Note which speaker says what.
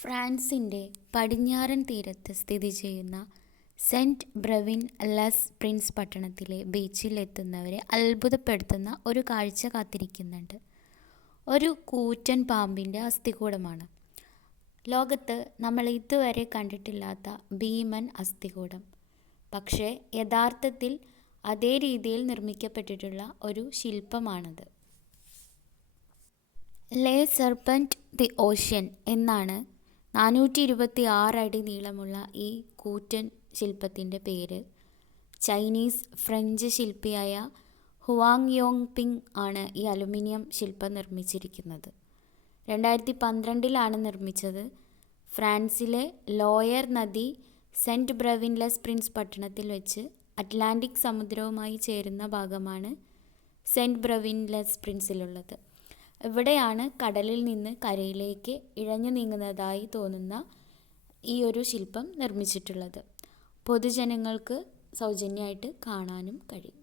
Speaker 1: ഫ്രാൻസിന്റെ പടിഞ്ഞാറൻ തീരത്ത് സ്ഥിതി ചെയ്യുന്ന സെന്റ് ബ്രവിൻ ലസ് പ്രിൻസ് പട്ടണത്തിലെ ബീച്ചിൽ എത്തുന്നവരെ അത്ഭുതപ്പെടുത്തുന്ന ഒരു കാഴ്ച കാത്തിരിക്കുന്നുണ്ട്. ഒരു കൂറ്റൻ പാമ്പിന്റെ അസ്ഥികൂടമാണ്. ലോകത്ത് നമ്മൾ ഇതുവരെ കണ്ടിട്ടില്ലാത്ത ഭീമൻ അസ്ഥികൂടം. പക്ഷേ യഥാർത്ഥത്തിൽ അതേ രീതിയിൽ നിർമ്മിക്കപ്പെട്ടിട്ടുള്ള ഒരു ശില്പമാണത്. ലേ സെർപ്പന്റ് ദി ഓഷ്യൻ എന്നാണ് നാനൂറ്റി ഇരുപത്തി ആറ് അടി നീളമുള്ള ഈ കൂറ്റൻ ശില്പത്തിന്റെ പേര് ചൈനീസ് ഫ്രഞ്ച് ശില്പിയായ ഹുവാങ് യോങ് പിങ് ആണ് ഈ അലുമിനിയം ശില്പം നിർമ്മിച്ചിരിക്കുന്നത്. രണ്ടായിരത്തി പന്ത്രണ്ടിലാണ് നിർമ്മിച്ചത്. ഫ്രാൻസിലെ ലോയർ നദി സെന്റ് ബ്രവിൻലെസ് പ്രിൻസ് പട്ടണത്തിൽ വെച്ച് അറ്റ്ലാന്റിക് സമുദ്രവുമായി ചേരുന്ന ഭാഗമാണ് സെന്റ് ബ്രവിൻലെസ് പ്രിൻസിലുള്ളത്. ഇവിടെയാണ് കടലിൽ നിന്ന് കരയിലേക്ക് ഇഴഞ്ഞു നീങ്ങുന്നതായി തോന്നുന്ന ഈ ഒരു ശില്പം നിർമ്മിച്ചിട്ടുള്ളത്? പൊതുജനങ്ങൾക്ക് സൗജന്യമായിട്ട് കാണാനും കഴിയും.